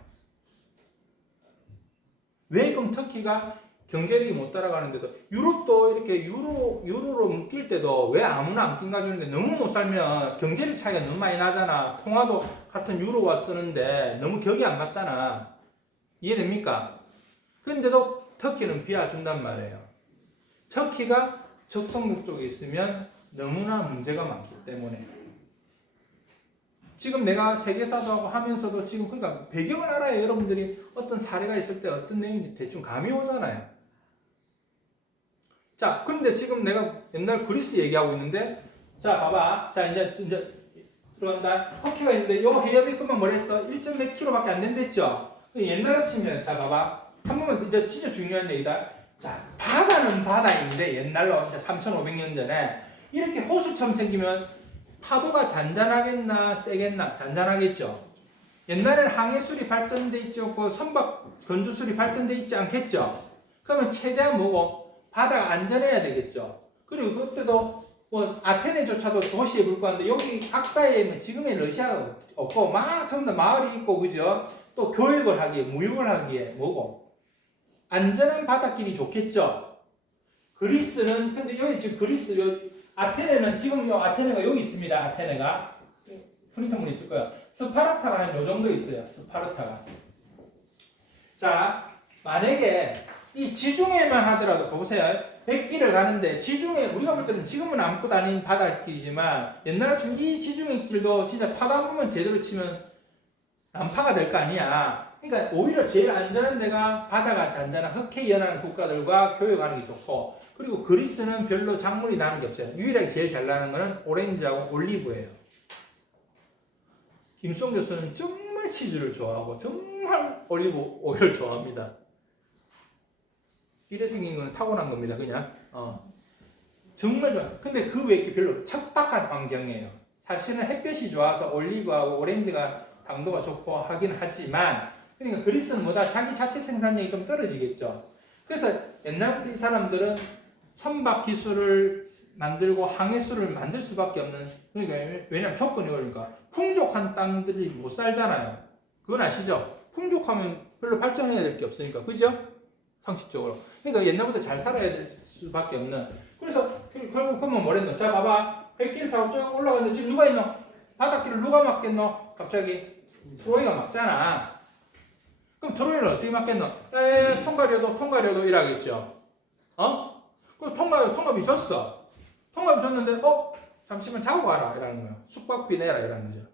왜 그럼 터키가 경제력이 못 따라가는데도, 유럽도 이렇게 유로로 묶일 때도 왜 아무나 안 낀가주는데, 너무 못 살면 경제력 차이가 너무 많이 나잖아. 통화도 같은 유로와 쓰는데 너무 격이 안 맞잖아. 이해됩니까? 근데도 터키는 비와준단 말이에요. 터키가 적성국 쪽에 있으면 너무나 문제가 많기 때문에. 지금 내가 세계사도 하고 하면서도 지금 그러니까 배경을 알아야 여러분들이 어떤 사례가 있을 때 어떤 내용인지 대충 감이 오잖아요. 자, 그런데 지금 내가 옛날 그리스 얘기하고 있는데, 자, 봐봐. 자, 이제 들어간다. 터키가 있는데, 요 해협이 그만 뭐랬어? 1점 몇 킬로밖에 안 된댔죠? 옛날에 치면, 자, 봐봐. 한 번만, 이제 진짜 중요한 얘기다. 자, 바다는 바다인데, 옛날로, 이제 3,500년 전에, 이렇게 호수처럼 생기면, 파도가 잔잔하겠나, 세겠나? 잔잔하겠죠? 옛날에는 항해술이 발전돼 있죠. 그 선박 건조술이 발전돼 있지 않겠죠? 그러면 최대한 뭐고? 바다가 안전해야 되겠죠. 그리고 그때도 뭐 아테네조차도 도시에 불과한데 여기 각자에 지금의 러시아가 없고 막 전부 다 마을이 있고 그죠? 또 교육을 하기에 무육을 하기에 뭐고 안전한 바닷길이 좋겠죠. 그리스는 근데 여기 지금 그리스 아테네는 지금 요 아테네가 여기 있습니다. 아테네가 프린터문이 있을 거예요. 스파르타가 한 요 정도 있어요. 스파르타가. 자, 만약에 이 지중해만 하더라도 보세요. 백길을 가는데 지중해 우리가 볼 때는 지금은 아무것도 아닌 바닷길이지만 옛날처럼 이 지중해 길도 진짜 파도 한 번만 제대로 치면 난파가 될 거 아니야. 그러니까 오히려 제일 안전한 데가 바다가 잔잔한 흑해 연안한 국가들과 교역하는 게 좋고, 그리고 그리스는 별로 작물이 나는 게 없어요. 유일하게 제일 잘 나는 거는 오렌지하고 올리브예요. 김수홍 교수는 정말 치즈를 좋아하고 정말 올리브 오일을 좋아합니다. 이래 생긴 건 타고난 겁니다, 그냥. 정말 좋아. 근데 그 외에 별로 척박한 환경이에요. 사실은 햇볕이 좋아서 올리브하고 오렌지가 당도가 좋고 하긴 하지만, 그러니까 그리스는 뭐다? 자기 자체 생산량이 좀 떨어지겠죠. 그래서 옛날부터 이 사람들은 선박 기술을 만들고 항해술을 만들 수밖에 없는, 그러니까 왜냐면 조건이 그러니까 풍족한 땅들이 못 살잖아요. 그건 아시죠? 풍족하면 별로 발전해야 될 게 없으니까, 그죠? 상식적으로. 그러니까 옛날부터 잘 살아야 될 수밖에 없는. 그래서 결국 그러면 뭐랬노? 자, 봐봐. 백길 타고 쭉 올라가는데 지금 누가 있노? 바닷길을 누가 막겠노? 갑자기 트로이가 막잖아. 그럼 트로이는 어떻게 막겠노? 통과료도 이라겠죠. 그 통과비 줬어. 통과비 줬는데 잠시만 자고 가라 이라는 거야. 숙박비 내라 이라는 거죠.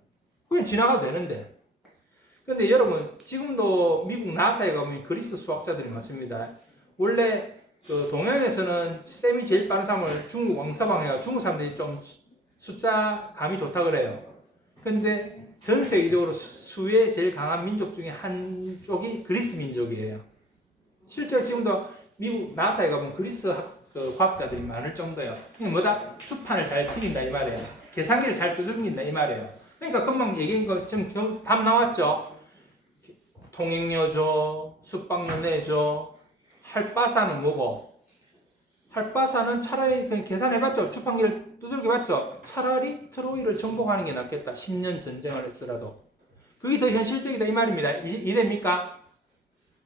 그게 지나가도 되는데. 근데 여러분 지금도 미국 나사에 가면 그리스 수학자들이 많습니다. 원래 그 동양에서는 쌤이 제일 빠른 사람을 중국 왕서방해가 중국 사람들이 좀 숫자 감이 좋다 그래요. 근데 전 세계적으로 수에 제일 강한 민족 중에 한쪽이 그리스 민족이에요. 실제로 지금도 미국 나사에 가보면 그리스 과학자들이 많을 정도예요. 그러니까 뭐다? 수판을 잘 튀긴다 이 말이에요. 계산기를 잘 두들긴다 이 말이에요. 그러니까 금방 얘기한 거 지금 답 나왔죠. 통행료죠, 숙박료내죠. 할바사는 뭐고? 할바사는 차라리 그냥 계산해봤죠. 주판기를 두들겨봤죠. 차라리 트로이를 정복하는 게 낫겠다. 10년 전쟁을 했더라도. 그게 더 현실적이다 이 말입니다. 이해됩니까?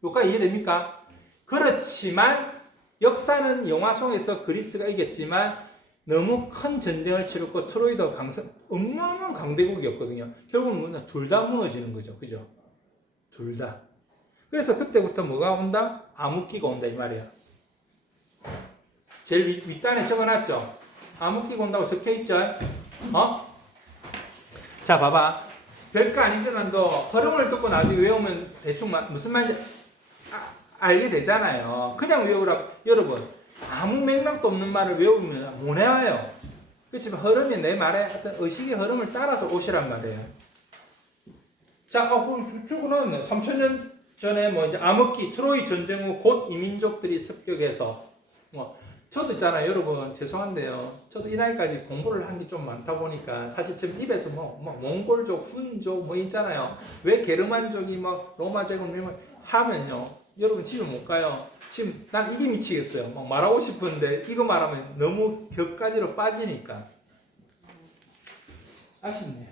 여기까지 이해됩니까? 그렇지만 역사는 영화 속에서 그리스가 이겼지만 너무 큰 전쟁을 치렀고 트로이도 어마어마한 강대국이었거든요. 결국은 둘 다 무너지는 거죠. 그죠? 둘 다. 그래서 그때부터 뭐가 온다? 암흑기가 온다 이 말이야. 제일 윗단에 적어놨죠. 암흑기가 온다고 적혀있죠. 자 봐봐. 별거 아니지만도 흐름을 듣고 나중에 외우면 대충 무슨 말인지 알게 되잖아요. 그냥 외우라. 여러분 아무 맥락도 없는 말을 외우면 못 외워요. 그렇지만 흐름이 내 말에 어떤 의식의 흐름을 따라서 오시란 말이에요. 자, 그럼 출근은 3000년 전에 뭐 이제 암흑기 트로이 전쟁 후 곧 이민족들이 습격해서 저도 있잖아요. 여러분 죄송한데요. 저도 이 나이까지 공부를 한 게 좀 많다 보니까 사실 지금 입에서 몽골족, 훈족 뭐 있잖아요. 왜 게르만족이 막 로마 제국 하면요. 여러분 집에 못 가요. 지금 난 이게 미치겠어요. 막 말하고 싶은데 이거 말하면 너무 격가지로 빠지니까. 아쉽네.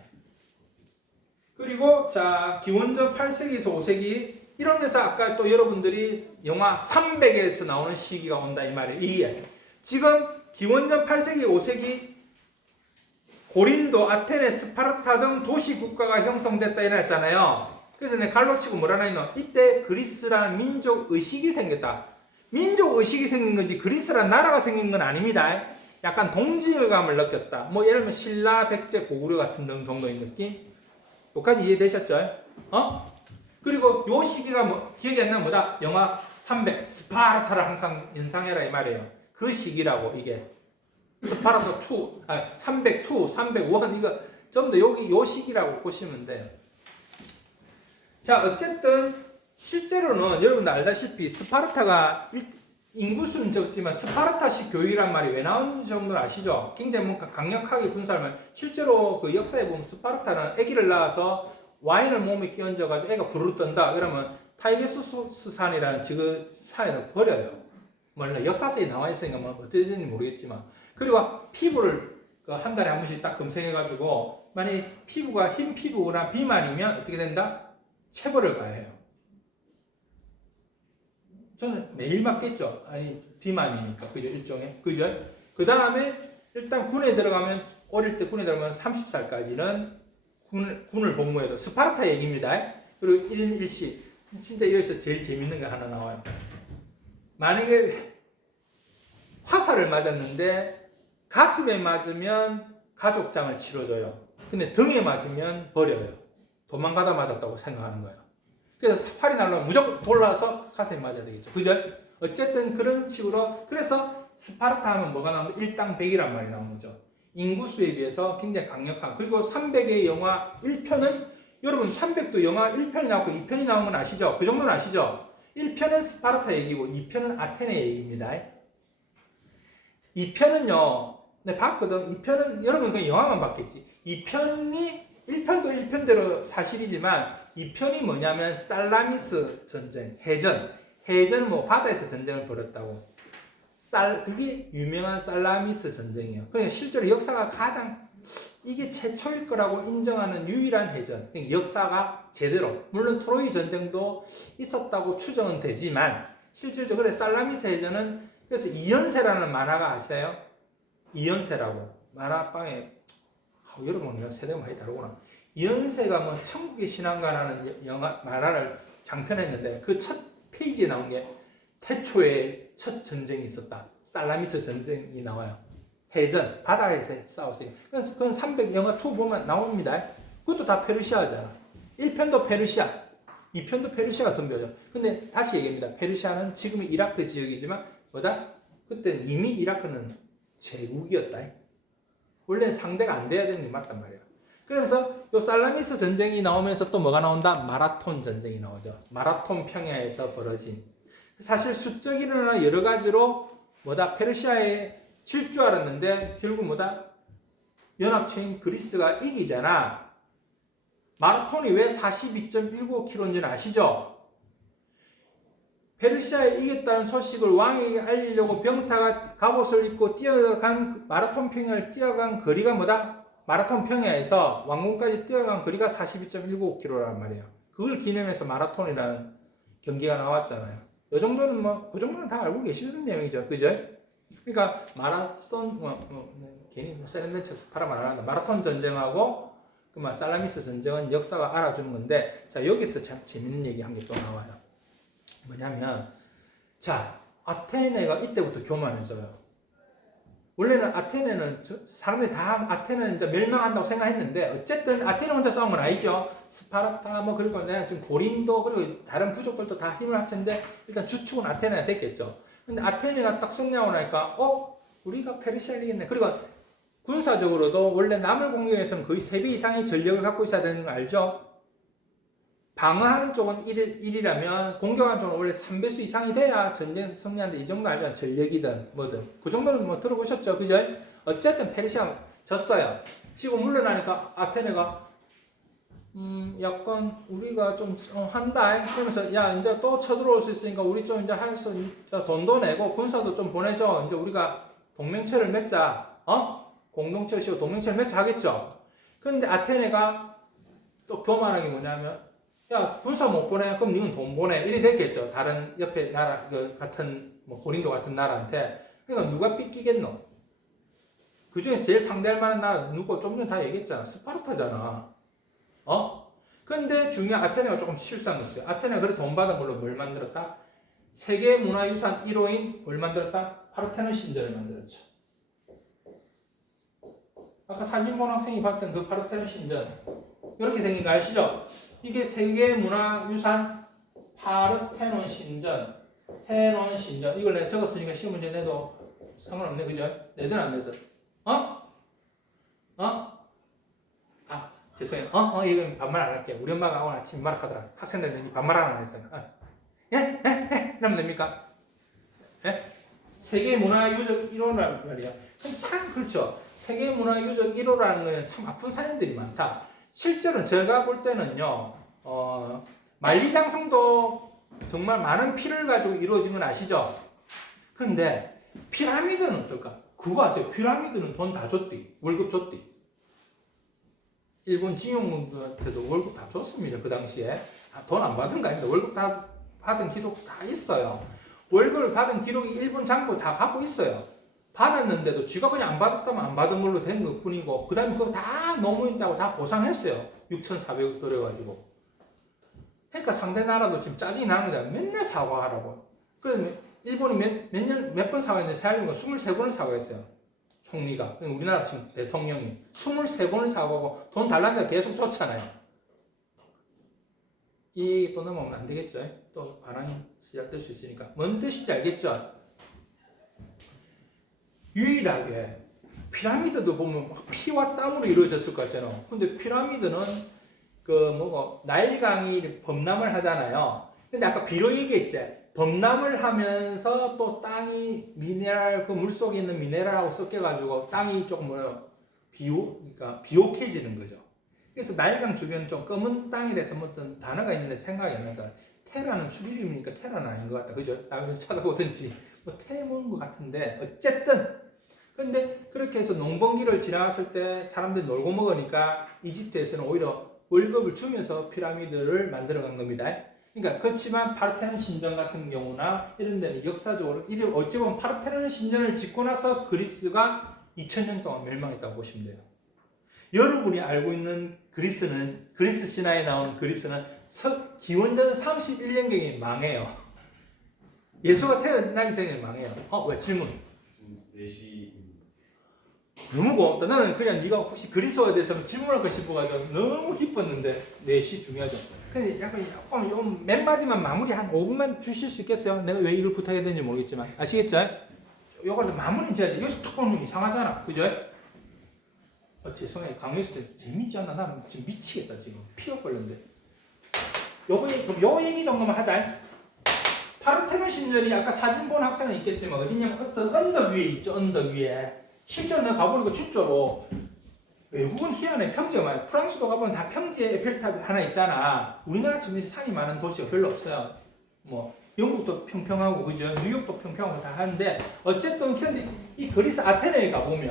그리고 자 기원전 8세기에서 5세기 이러면서 아까 또 여러분들이 영화 300에서 나오는 시기가 온다 이 말이에요. 이게 지금 기원전 8세기 5세기 고린도, 아테네, 스파르타 등 도시 국가가 형성됐다 이랬잖아요. 그래서 내가 갈로치고 뭐라나 했노? 이때 그리스라는 민족 의식이 생겼다. 민족 의식이 생긴 건지 그리스라는 나라가 생긴 건 아닙니다. 약간 동질감을 느꼈다. 뭐 예를 들면 신라, 백제, 고구려 같은 정도의 느낌. 여기까지 이해되셨죠? 그리고 요 시기가 뭐 기억이 안 나면 뭐다? 영화 300 스파르타를 항상 연상해라 이 말이에요. 그 시기라고 이게 스파르타 2, 302, 301 이거 전부 다 여기 요 시기라고 보시면 돼요. 자 어쨌든 실제로는 여러분들 알다시피 스파르타가 인구수는 적지만 스파르타식 교육이란 말이 왜 나오는지 정도는 아시죠? 굉장히 뭔가 강력하게 군사를 실제로 그 역사에 보면 스파르타는 아기를 낳아서 와인을 몸에 끼얹어가지고 애가 부르르 떤다. 그러면 타이게수스산이라는 지그 산에다 버려요. 몰라 역사서에 나와 있으니까 뭐 어떻게 되는지 모르겠지만 그리고 피부를 한 달에 한 번씩 딱 검색해가지고 만약에 피부가 흰 피부나 비만이면 어떻게 된다? 체벌을 가야 해요. 저는 매일 맞겠죠. 아니 비만이니까 그죠 일종의 그죠. 그 다음에 일단 군에 들어가면 어릴 때 군에 들어가면 30살까지는 군을 복무해도 스파르타 얘기입니다. 그리고 1인 1시 진짜 여기서 제일 재밌는 거 하나 나와요. 만약에 화살을 맞았는데 가슴에 맞으면 가족장을 치러줘요. 근데 등에 맞으면 버려요. 도망가다 맞았다고 생각하는 거예요. 그래서 활이 날라오면 무조건 돌아서 가슴에 맞아야 되겠죠. 그죠? 어쨌든 그런 식으로 그래서 스파르타 하면 뭐가 나오면 1당 100이란 말이 나오는 거죠. 인구수에 비해서 굉장히 강력한 그리고 300의 영화 1편은 여러분 300도 영화 1편이 나오고 2편이 나온 건 아시죠? 그 정도는 아시죠? 1편은 스파르타 얘기고 2편은 아테네 얘기입니다. 2편은요 내가 봤거든. 2편은 여러분 그냥 영화만 봤겠지. 2편이 1편도 1편대로 사실이지만 2편이 뭐냐면 살라미스 전쟁, 해전은 뭐 바다에서 전쟁을 벌였다고. 그게 유명한 살라미스 전쟁이에요. 그러니까 실제로 역사가 가장 이게 최초일 거라고 인정하는 유일한 해전. 그러니까 역사가 제대로 물론 트로이 전쟁도 있었다고 추정은 되지만 실질적으로 살라미스 해전은 그래서 이연세라는 만화가 아세요? 이연세라고 만화방에 여러분 세대가 많이 다르구나. 이연세가 뭐 천국의 신앙가라는 영화 만화를 장편했는데 그 첫 페이지에 나온 게 태초에 첫 전쟁이 있었다. 살라미스 전쟁이 나와요. 해전, 바다에서 싸웠어요. 그건 300 영화 2 보면 나옵니다. 그것도 다 페르시아잖아. 1편도 페르시아, 2편도 페르시아가 덤벼죠. 근데 다시 얘기합니다. 페르시아는 지금의 이라크 지역이지만 뭐다? 그때는 이미 이라크는 제국이었다. 원래 상대가 안 돼야 되는 게 맞단 말이야. 그래서 요 살라미스 전쟁이 나오면서 또 뭐가 나온다? 마라톤 전쟁이 나오죠. 마라톤 평야에서 벌어진. 사실 수적 이론이나 여러 가지로 뭐다 페르시아에 질 줄 알았는데 결국 뭐다 연합체인 그리스가 이기잖아. 마라톤이 왜 42.195km인지는 아시죠? 페르시아에 이겼다는 소식을 왕에게 알리려고 병사가 갑옷을 입고 뛰어간 마라톤 평야를 뛰어간 거리가 뭐다? 마라톤 평야에서 왕궁까지 뛰어간 거리가 42.195km란 말이에요. 그걸 기념해서 마라톤이라는 경기가 나왔잖아요. 이 정도는 뭐, 그 정도는 다 알고 계시는 내용이죠. 그죠? 그러니까 마라톤, 괜히 세련된 파라 말한다. 마라톤 전쟁하고 그 살라미스 전쟁은 역사가 알아주는 건데, 자, 여기서 참 재밌는 얘기 한 게 또 나와요. 뭐냐면, 자, 아테네가 이때부터 교만해져요. 원래는 아테네는 사람들이 다 아테네는 이제 멸망한다고 생각했는데 어쨌든 아테네 혼자 싸운 건 아니죠. 스파르타 뭐 그리고 내가 지금 고린도 그리고 다른 부족들도 다 힘을 합 텐데 일단 주축은 아테네가 됐겠죠. 근데 아테네가 딱 승리하고 나니까 우리가 페르시아를 이겼네. 그리고 군사적으로도 원래 남을 공격에서는 거의 3배 이상의 전력을 갖고 있어야 되는 거 알죠? 방어하는 쪽은 1이라면 공격하는 쪽은 원래 3배수 이상이 돼야 전쟁에서 승리하는데 이 정도 알면 전력이든 뭐든 그 정도는 뭐 들어보셨죠? 그죠? 어쨌든 페르시아가 졌어요. 지고 물러나니까 아테네가 약간 우리가 좀 한다 그러면서 야 이제 또 쳐들어올 수 있으니까 우리 좀 이제 해서 돈도 내고 군사도 좀 보내줘. 이제 우리가 동맹체를 맺자. 공동체를 씌워 동맹체를 맺자 하겠죠. 그런데 아테네가 또 교만한 게 뭐냐면 야 군사 못 보내 그럼 니는 돈 보내 이래 됐겠죠. 다른 옆에 나라 같은 뭐 고린도 같은 나라한테. 그러니까 누가 삐끼겠노? 그 중에 제일 상대할 만한 나라 누구 좀 전에 다 얘기했잖아. 스파르타잖아. 근데 중요한 아테네가 조금 실수한 거 있어요. 아테네가 그래 돈 받은 걸로 뭘 만들었다? 세계문화유산 1호인 뭘 만들었다? 파르테논 신전을 만들었죠. 아까 사진 본 학생이 봤던 그 파르테논 신전 이렇게 생긴 거 아시죠? 이게 세계문화유산 파르테논 신전, 테논 신전. 이걸 내가 적었으니까 시험 문제 내도 상관없네, 그죠? 내든 안 내든. 죄송해요. 이건 반말 안 할게요. 우리 엄마가 오늘 아침 말하더라. 학생들이 반말 안 했어요. 이러면 됩니까? 예? 세계문화유적 1호란 말이야. 참 그렇죠. 세계문화유적 1호라는 거는 참 아픈 사연들이 많다. 실제로는 제가 볼 때는요, 만리장성도 정말 많은 피를 가지고 이루어진 건 아시죠? 근데 피라미드는 어떨까? 그거 아세요? 피라미드는 돈 다 줬디. 월급 줬디. 일본 징용군한테도 월급 다 줬습니다. 그 당시에. 돈 안 받은 거 아닙니다. 월급 다 받은 기록 다 있어요. 월급을 받은 기록이 일본 장부 다 갖고 있어요. 받았는데도 쥐가 그냥 안 받았다면 안 받은 걸로 된 것 뿐이고 그 다음에 그거 다 노무인다고 다 보상했어요. 6,400억 들여가지고. 그러니까 상대 나라도 지금 짜증이 나는 거야. 맨날 사과하라고. 그래서 일본이 몇 번 사과했는데 세알림가 23번을 사과했어요. 총리가. 우리나라 지금 대통령이 23번을 사과하고 돈 달라는 데 계속 줬잖아요. 이 또 넘어오면 안 되겠죠. 또 반항이 시작될 수 있으니까. 뭔 뜻인지 알겠죠? 유일하게 피라미드도 보면 피와 땀으로 이루어졌을 것 같잖아요. 근데 피라미드는 나일강이 범람을 하잖아요. 근데 아까 비로 얘기했지. 범람을 하면서 또 땅이 미네랄, 그 물속에 있는 미네랄하고 섞여가지고 땅이 조금 그러니까 비옥해지는 거죠. 그래서 나일강 주변 좀 검은 땅이라서 어떤 단어가 있는데 생각이 안 나니까 테라는 수비림이니까 테라는 아닌 것 같다. 그죠? 나중에 찾아보든지 뭐 테라인 것 같은데 어쨌든 근데 그렇게 해서 농번기를 지나갔을 때 사람들이 놀고 먹으니까 이집트에서는 오히려 월급을 주면서 피라미드를 만들어간 겁니다. 그러니까 그렇지만 파르테논 신전 같은 경우나 이런 데는 역사적으로 어찌 보면 파르테논 신전을 짓고 나서 그리스가 2000년 동안 멸망했다고 보시면 돼요. 여러분이 알고 있는 그리스 신화에 나오는 그리스는 기원전 31년경에 망해요. 예수가 태어나기 전에 망해요. 왜 질문? 4시. 너무 고맙다. 나는 그냥 네가 혹시 그리스어에 대해서 질문할 거 싶어가지고 너무 기뻤는데 4시 중요하죠. 근데 약간 조금 몇 마디만 마무리 한 5분만 주실 수 있겠어요? 내가 왜 이걸 부탁해야 되는지 모르겠지만 아시겠죠? 요걸 마무리 지어야지. 여기서 툭 보면 이상하잖아. 그죠? 죄송해요. 강의했을 때 재밌지 않나? 나는 지금 미치겠다. 지금 피가 걸렸는데. 요 얘기 정도만 하자. 파르테논 신전이 아까 사진 본 학생은 있겠지만 어디냐면 어떤 언덕 위에 있죠. 언덕 위에. 실제로 내가 가보니까 진짜로 외국은 희한해. 평지가 많아요. 프랑스도 가보면 다 평지에 에펠탑이 하나 있잖아. 우리나라처럼 산이 많은 도시가 별로 없어요. 뭐 영국도 평평하고 그죠? 뉴욕도 평평하고 다 하는데 어쨌든 근데 이 그리스 아테네에 가보면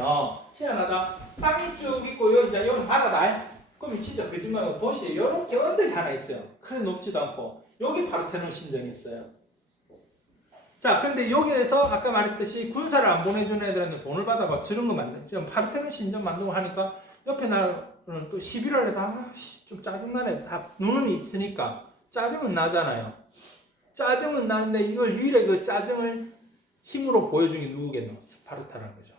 희한하다. 땅이 쭉 있고 여기 이제 여기 바다다. 그럼 진짜 거짓말하고 도시에 이렇게 언덕이 하나 있어요. 크게 높지도 않고 여기 파르테논 신전이 있어요. 자, 근데 여기에서 아까 말했듯이 군사를 안 보내주는 애들한테 돈을 받아가 저런 거 만든. 지금 파르테논 신전 만들고 하니까 옆에 나라는 또 11월에 좀 짜증나네. 다 눈은 있으니까 짜증은 나잖아요. 짜증은 나는데 이걸 유일하게 그 짜증을 힘으로 보여준 게 누구겠노? 스파르타라는 거죠.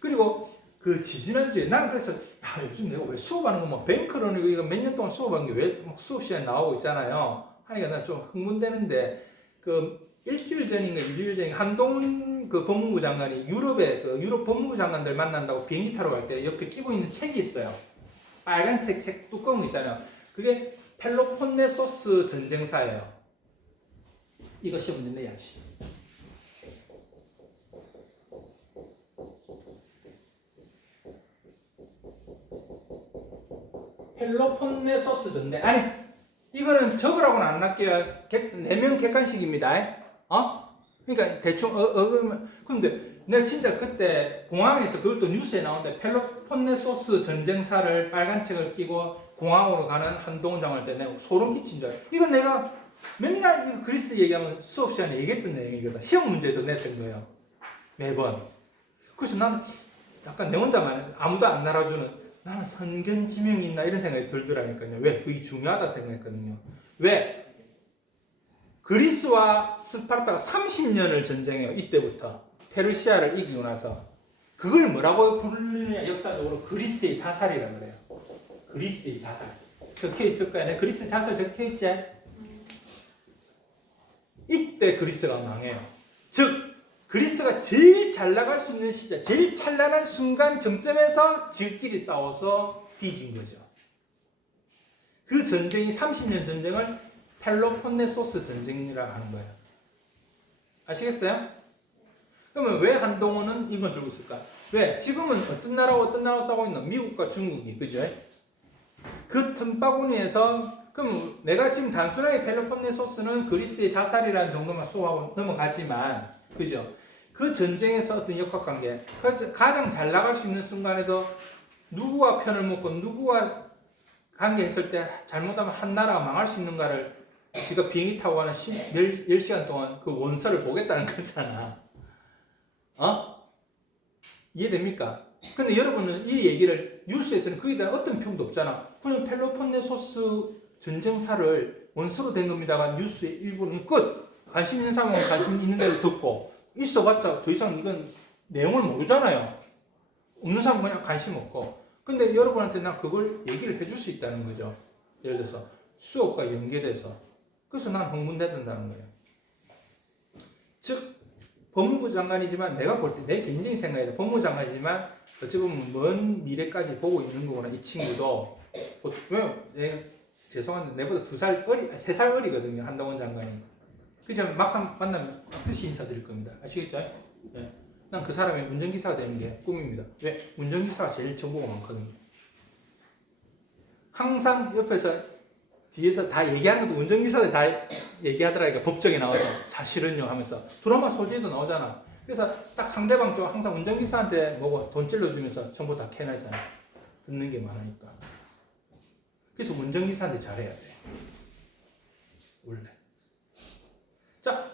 그리고 그 지지난주에 나는 그래서 야, 요즘 내가 왜 수업하는 거 뭐 뱅크런이고 이거 몇 년 동안 수업한 게 왜 수업 시간에 나오고 있잖아요. 하니까 난 좀 흥분되는데 그 일주일 전인가 2주일 전인가 한동훈 그 법무부 장관이 유럽의 그 유럽 법무부 장관들 만난다고 비행기 타러 갈 때 옆에 끼고 있는 책이 있어요. 빨간색 책 두꺼운 거 있잖아요. 그게 펠로폰네소스 전쟁사예요. 이거 시험 문제 내야지. 펠로폰네소스 전쟁. 아니 이거는 적으라고는 안 할게요. 4명 객관식입니다. 그러니까 대충 근데 내가 진짜 그때 공항에서 그것도 뉴스에 나오는데 펠로폰네소스 전쟁사를 빨간 책을 끼고 공항으로 가는 한동훈 장관 때 내가 소름 끼친 줄 알아요. 이건 내가 맨날 이거 그리스 얘기하면 수업 시간에 얘기했던 내용이거든. 시험 문제도 냈던 거예요. 매번. 그래서 나는 약간 내 혼자만 아무도 안 알아주는 나는 선견지명이 있나 이런 생각이 들더라니까요. 왜? 그게 중요하다 생각했거든요. 왜? 그리스와 스파르타가 30년을 전쟁해요. 이때부터. 페르시아를 이기고 나서. 그걸 뭐라고 부르느냐 역사적으로 그리스의 자살이라고 그래요. 그리스의 자살. 적혀 있을 거 아니에요. 그리스 자살 적혀 있지? 이때 그리스가 망해요. 즉 그리스가 제일 잘 나갈 수 있는 시절, 제일 찬란한 순간 정점에서 지들끼리 싸워서 뒤진 거죠. 그 전쟁이 30년 전쟁을 펠로폰네소스 전쟁이라고 하는 거예요. 아시겠어요? 그러면 왜 한동훈은 이걸 들고 있을까? 왜? 지금은 어떤 나라와 싸우고 있나? 미국과 중국이, 그죠? 그 틈바구니에서 그럼 내가 지금 단순하게 펠로폰네소스는 그리스의 자살이라는 정도만 수호하고 넘어가지만, 그죠? 그 전쟁에서 어떤 역학관계, 가장 잘 나갈 수 있는 순간에도 누구와 편을 먹고 누구와 관계했을 때 잘못하면 한 나라가 망할 수 있는가를 지가 비행기 타고 가는 10시간 동안 그 원서를 보겠다는 거잖아. 이해됩니까? 근데 여러분은 이 얘기를 뉴스에서는 그에 대한 어떤 표현도 없잖아. 그냥 펠로폰네소스 전쟁사를 원서로 된 겁니다가 뉴스의 일부는 끝. 관심 있는 사람은 관심 있는 대로 듣고 있어봤자 더 이상 이건 내용을 모르잖아요. 없는 사람은 그냥 관심 없고. 근데 여러분한테 난 그걸 얘기를 해줄 수 있다는 거죠. 예를 들어서 수업과 연계돼서. 그래서 난 흥분된다는 거예요. 즉 법무부 장관이지만 내가 볼 때 내 개인적인 생각이다. 법무부 장관이지만 어찌 보면 먼 미래까지 보고 있는 거구나. 이 친구도. 왜? 죄송한데 내보다 3살 어리거든요. 한동훈 장관이. 그죠? 막상 만나면 표시 인사드릴 겁니다. 아시겠죠? 네. 난 그 사람이 운전기사가 되는 게 꿈입니다. 왜? 운전기사가 제일 정보가 많거든요. 항상 옆에서 뒤에서 다 얘기하는 것도 운전기사들 다 얘기하더라니까. 법정에 나와서 사실은요 하면서 드라마 소재도 나오잖아. 그래서 딱 상대방 쪽 항상 운전기사한테 뭐고 돈 찔러주면서 전부 다 캐나잖아. 듣는 게 많으니까. 그래서 운전기사한테 잘해야 돼. 원래. 자,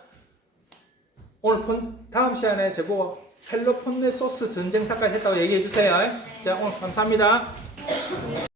오늘 다음 시간에 제보고 펠로폰네소스 전쟁사까지 했다고 얘기해 주세요. 자, 오늘 감사합니다.